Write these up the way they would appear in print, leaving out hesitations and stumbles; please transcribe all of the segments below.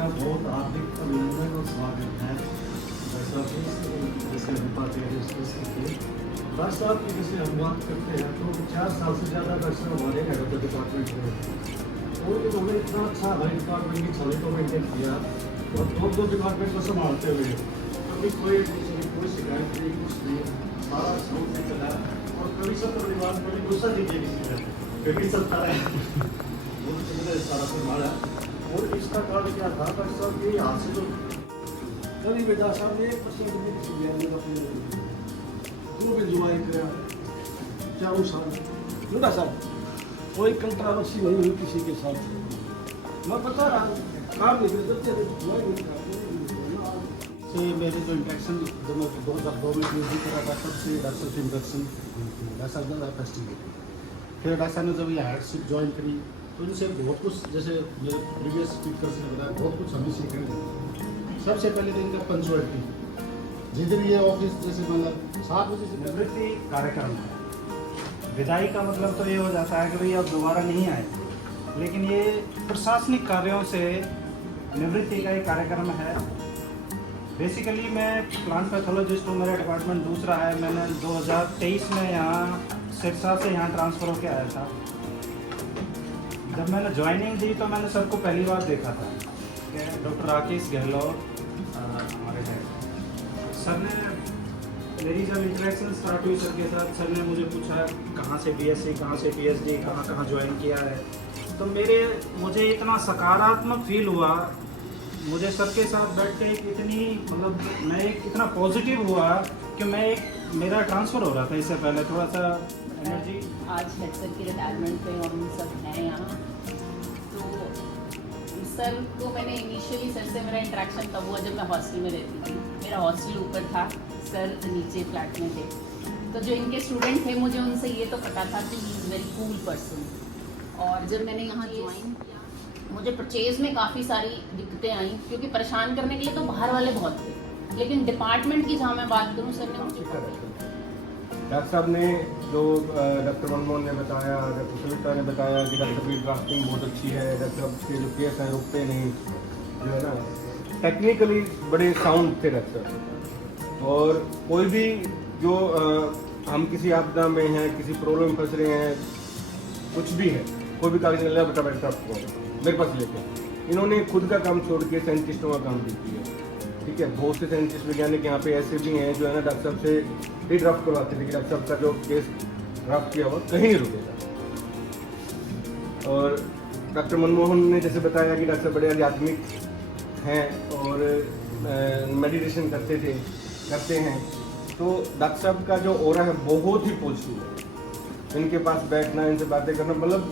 का बहुत हार्दिक अभिनंदन और स्वागत है। जैसे डॉक्टर साहब की जैसे हम बात करते हैं तो 50 साल से ज़्यादा डॉक्टर साहब हमारे हेड ऑफ द डिपार्टमेंट में और उन्होंने इतना अच्छा हमारे डिपार्टमेंट की छवि को मेंटेन किया और दो डिपार्टमेंट को संभालते हुए कभी कोई शिकायत नहीं, कुछ नहीं, सारा समूह से चला। और कभी सब परिवार कभी गुस्सा दीजिए किसी का, कभी चलता है वो सारा संभाला। और इसका कारण क्या था डॉक्टर साहब के हाथ से जो कभी बेटा साहब ने 1% भी किसी गया अपने जो भी जुआई करा 4 साल बेटा साहब कोई कंट्रावर्सी नहीं हुई किसी के साथ। मैं बता रहा हूँ काम नहीं करते जुआई नहीं करते से मेरे जो इंट्रैक्शन जब मैं 2002 में PhD करा था तब से डॉक्टर से इंट्रैक्शन डॉक्टर फर्स्ट ईयर फिर डॉक्टर ने जब ये हार्डशिप ज्वाइन करी तो इनसे बहुत कुछ जैसे मेरे प्रीवियस स्पीकर से बताया बहुत कुछ हमें सीखने मिला। सबसे पहले तो इनका पंचुअलिटी, जिधर ये ऑफिस जैसे मतलब 7 बजे से निवृत्ति कार्यक्रम है। विदाई का मतलब तो ये हो जाता है कि भाई अब दोबारा नहीं आए, लेकिन ये प्रशासनिक कार्यों से निवृत्ति का एक कार्यक्रम है। बेसिकली मैं प्लांट पैथोलॉजिस्ट हूँ, मेरा डिपार्टमेंट दूसरा है। मैंने 2023 में यहाँ सिरसा से यहाँ ट्रांसफ़र होकर आया था। जब मैंने ज्वाइनिंग दी तो मैंने सबको पहली बार देखा था कि डॉक्टर राकेश गहलोत हमारे हैं। सर ने मेरी जब इंटरेक्शन स्टार्ट हुई सर के साथ, सर ने मुझे पूछा कहाँ से BSc, कहाँ से PhD, कहाँ ज्वाइन किया है। तो मुझे इतना सकारात्मक फील हुआ, मुझे सर के साथ बैठ के इतनी मतलब मैं इतना पॉजिटिव हुआ कि मेरा ट्रांसफ़र हो रहा था इससे पहले थोड़ा सा एनर्जी। आज हेड सर की रिटायरमेंट पे और हम सब हैं यहाँ। तो सर को मैंने इनिशियली सर से मेरा इंटरेक्शन तब हुआ जब मैं हॉस्टल में रहती थी। मेरा हॉस्टल ऊपर था, सर नीचे फ्लैट में थे। तो जो इनके स्टूडेंट थे मुझे उनसे ये तो पता था कि he is very cool person. और जब मैंने यहाँ ज्वाइन किया मुझे परचेज़ में काफ़ी सारी दिक्कतें आई क्योंकि परेशान करने के लिए तो बाहर वाले बहुत थे, लेकिन डिपार्टमेंट की जहाँ मैं बात करूँ सर ने मुझे डॉक्टर साहब ने जो डॉक्टर मनमोहन ने बताया, डॉक्टर सविता ने बताया कि डॉक्टर की ड्राफ्टिंग बहुत अच्छी है, डॉक्टर साहब के जो केस हैं रुकते नहीं, जो है ना टेक्निकली बड़े साउंड थे डॉक्टर साहब। और कोई भी जो हम किसी आपदा में हैं, किसी प्रॉब्लम में फंस रहे हैं, कुछ भी है, कोई भी कागज नहीं बता बैठा आपको मेरे पास लेके, इन्होंने खुद का काम छोड़ के साइंटिस्टों का काम भी किया। ठीक है, बहुत से साइंटिस्ट वैज्ञानिक यहाँ पे ऐसे भी हैं जो है ना डॉक्टर साहब से ही ड्राफ्ट करवाते थे कि डॉक्टर साहब का जो केस ड्राफ्ट किया हुआ कहीं नहीं रुकेगा। और डॉक्टर मनमोहन ने जैसे बताया कि डॉक्टर साहब बड़े आध्यात्मिक हैं और मेडिटेशन करते हैं, तो डॉक्टर साहब का जो ऑरा है बहुत ही पॉजिटिव है। इनके पास बैठना, इनसे बातें करना, मतलब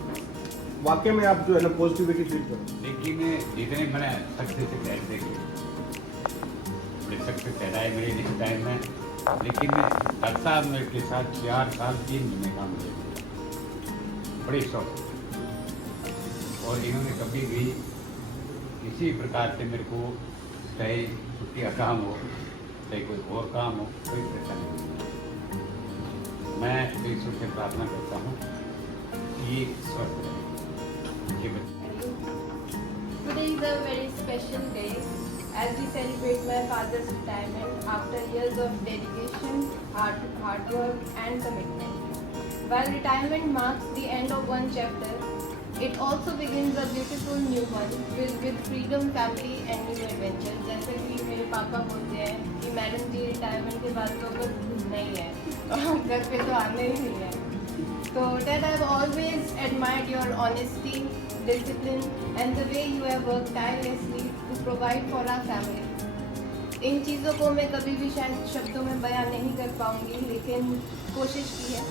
वाकई में आप जो है ना पॉजिटिविटी फील करो। लेकिन जितने मैंने सक्सेस कहते सक्सेस कहता है मेरे इस टाइम में, लेकिन डॉक्टर साहब मेरे के साथ 4 साल 3 महीने काम किए, बड़े शौक। और इन्होंने कभी भी किसी प्रकार से मेरे को चाहे छुट्टी का काम हो, चाहे कोई और काम हो, कोई परेशानी नहीं। मैं ईश्वर से प्रार्थना करता हूँ कि स्वस्थ रहे। Today is a very special day as we celebrate my father's retirement after years of dedication, hard work and commitment. While retirement marks the end of one chapter, it also begins a beautiful new one filled with freedom, family and new adventures. जैसे कि मेरे पापा बोलते हैं कि madam जी retirement के बाद तो बस घूमना ही है, घर पे तो आना ही नहीं है। So Ted, I've always admired your honesty, discipline and the way you have worked tirelessly to provide for our family. इन चीज़ों को मैं कभी भी शायद शब्दों में बयान नहीं कर पाऊँगी, लेकिन कोशिश की है।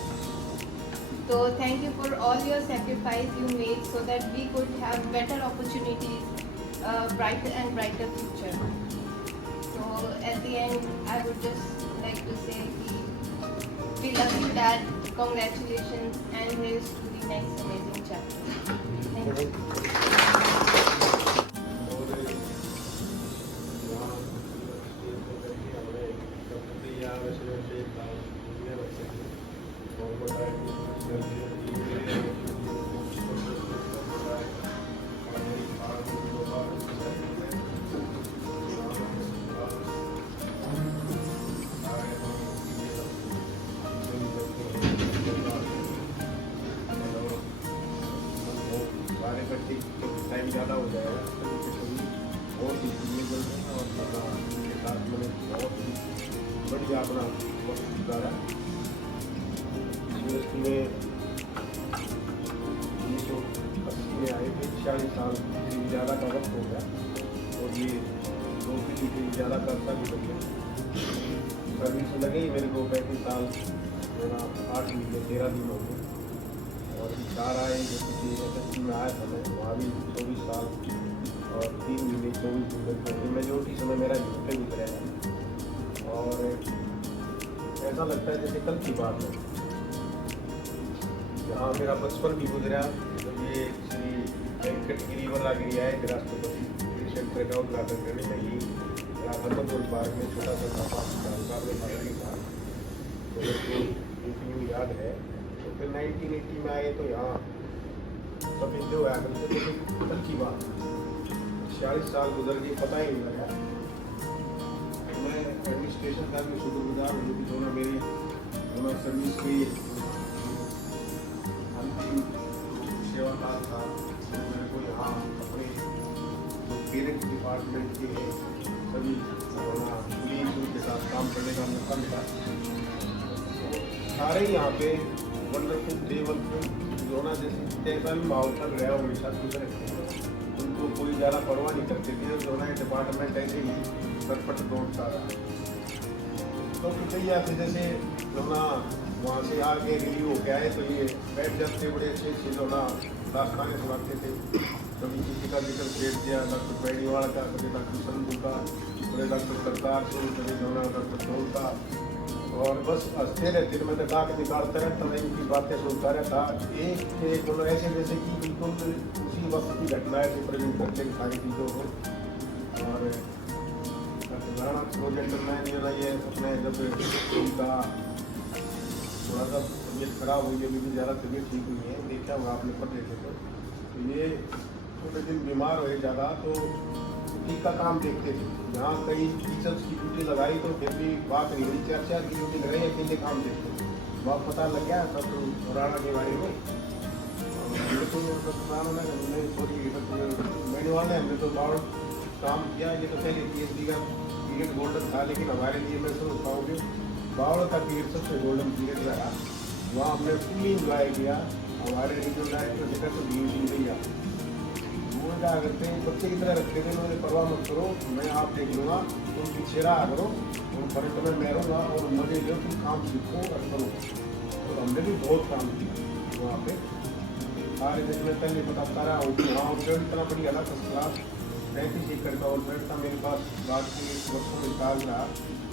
तो thank you for all your sacrifice you made so that we could have better opportunities, brighter and brighter future. So at the end, I would just like to say we love you, Dad. Congratulations and here's to the next amazing chapter. Thank you. सारे बच्चे time ज़्यादा हो जाएगा तभी से सभी बहुत ही reasonable है और मेरा उनके साथ मैंने बहुत ही बढ़िया अपना वक्त गुजारा। यूनिवर्सिटी में 1980 में आए थे, 40 साल से ज़्यादा का वक्त हो गया और ये 2 से ज़्यादा का अर्सा भी लग गया। सर्विस लगे ही मेरे को 35 साल, मेरा 8 महीने 13 दिन हो गए और 4 आए जैसे कि SSC में आया था मैं, वहाँ भी 24 साल और 3 महीने 24 दिन तो मेजोरिटी समय मेरा यूपी में गुजरा है और ऐसा लगता है जैसे कल की बात है। यहाँ मेरा बचपन भी गुजरा जब ये श्री वेंकटगिरी वल्लागिरी आए थे राष्ट्रपति सेंटर का उद्घाटन करने में ही हरमंदोल पार्क में छोटा सा मुकाबले था तो मेरे याद है। तो फिर 1980 में आए तो यहाँ सब जो है कल की बात 46 साल गुजर गई पता ही नहीं लगा। मैं एडमिनिस्ट्रेशन का भी शुक्रगुजार हूँ कि दोनों मेरी दोनों सर्विस की अंतिम सेवाकाल था तो मेरे को यहाँ अपने पेरेंट्स डिपार्टमेंट के सभी पुलिस उनके साथ काम करने का मौका मिला। सारे यहाँ पे वंडरफुल देवलफुल जो ना जैसे जैसा भी माहौल तक रहा हमेशा गुजरे उनको कोई ज़्यादा परवाह नहीं करते थे जो ना डिपार्टमेंट ऐसे ही सरपट दौड़ता रहा। तो भैया थे जैसे जो ना वहाँ से आगे रिव्यू हो गया है तो ये बैठ जाते बड़े अच्छे अच्छे जो ना दास्तानें सुनाते थे। कभी किसी का जिक्र छेड़ दिया डॉक्टर बैनीवाल का, कभी डॉक्टर संधू का, कभी डॉक्टर सरदार सिंह, कभी जो ना डॉक्टर धोल का और बस हंसते रहते मैंने दाग निकालता रहता मैं इनकी बातें सुनता रहता। एक दोनों ऐसे जैसे कि बिल्कुल उसी वक्त की घटना है प्रेजेंट करते हैं सारी चीज़ों को। और राणा जेंटलमैन जो ना ये अपने जब उनका थोड़ा सा तबीयत खराब हुई है, भी ज़्यादा तबीयत ठीक हुई है, देखा होगा आपने पढ़ लेते तो ये थोड़े दिन बीमार हुए ज़्यादा तो छुट्टी का काम देखते थे। जहाँ कई टीचर्स की ड्यूटी लगाई तो फिर भी बात नहीं हुई, 4 की ड्यूटी लगाई अकेले काम देखते थे। वहाँ पता लग गया तब तो राणा के बारे में मैंने हमने तो बहुत काम किया। ये तो पहले PhD का पीरियड गोल्डन था लेकिन हमारे लिए मैं समझता हूँ कि बावड़ का पीरियड सबसे गोल्डन पीरियड रहा। वहाँ हमने फुली इंजॉय किया। हमारे रीजनल डायरेक्टर देखा तो DUT भैया वो क्या करते हैं बच्चे की तरह रखते थे, उन्होंने परवाह मत करो मैं आप देख लूँगा तुम पीछे रहा करो तुम फ्रंट में मैं रहूँगा और मजे लो तुम काम सीखो और करो। तो हमने भी बहुत काम किया वहाँ पे। सारे दिन में पहले बताता रहा हूँ कि हाँ आउटलेट इतना बढ़िया था फर्स्ट क्लास 35 एकड़ का आउटलेट था मेरे पास। बात की वर्षों में साल रहा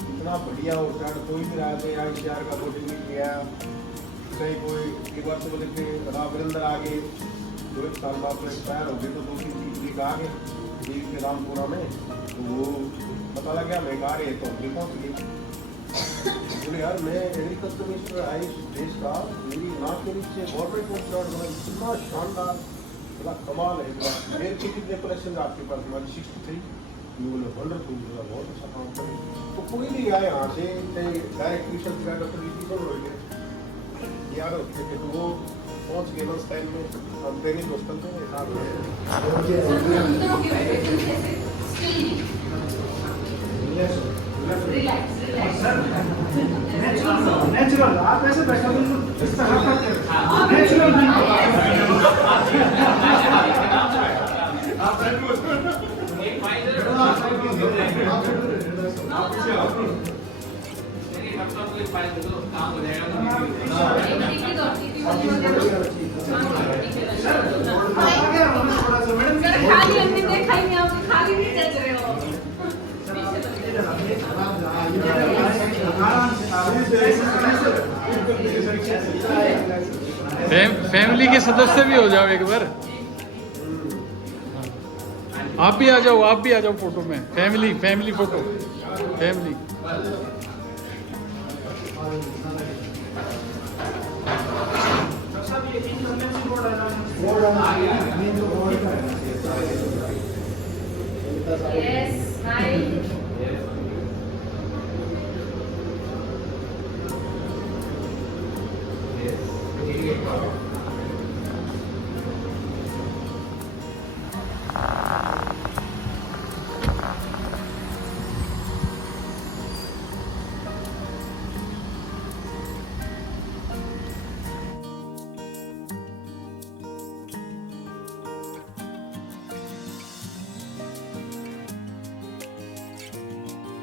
इतना बढ़िया आउटलेट कोई भी रहा था ICR का बोर्डिंग भी किया कहीं कोई एक बार से बोले थे रामविंदर आगे 2 साल बाद में एक्सपायर हो गए तो 2-3 लीग आ गए लीग के रामपुरा में तो वो पता लग गया मैं गा रहे तो हमने पहुँच गए। बोले यार मैं एग्रीकल्चर मिनिस्टर आई देश का मेरी नाक के नीचे गवर्नमेंट पोस्ट बना इतना शानदार बड़ा कमाल है। मेरे कितने कलेक्शन आपके पास हमारी 63 बोले वंडरफुल बहुत अच्छा काम करें तो कोई नहीं आया यहाँ से डायरेक्ट ट्यूशन का डॉक्टर याद रखते थे तो वो पहुँच गए बस टाइम में हम ट्रेनिंग हॉस्टल में साथ नेचुरल आप ऐसे बैठा इस तरह नेचुरल फैमिली के सदस्य भी हो जाओ एक बार। आप भी आ जाओ फोटो में। Family photo family. Yes, smile. Yes.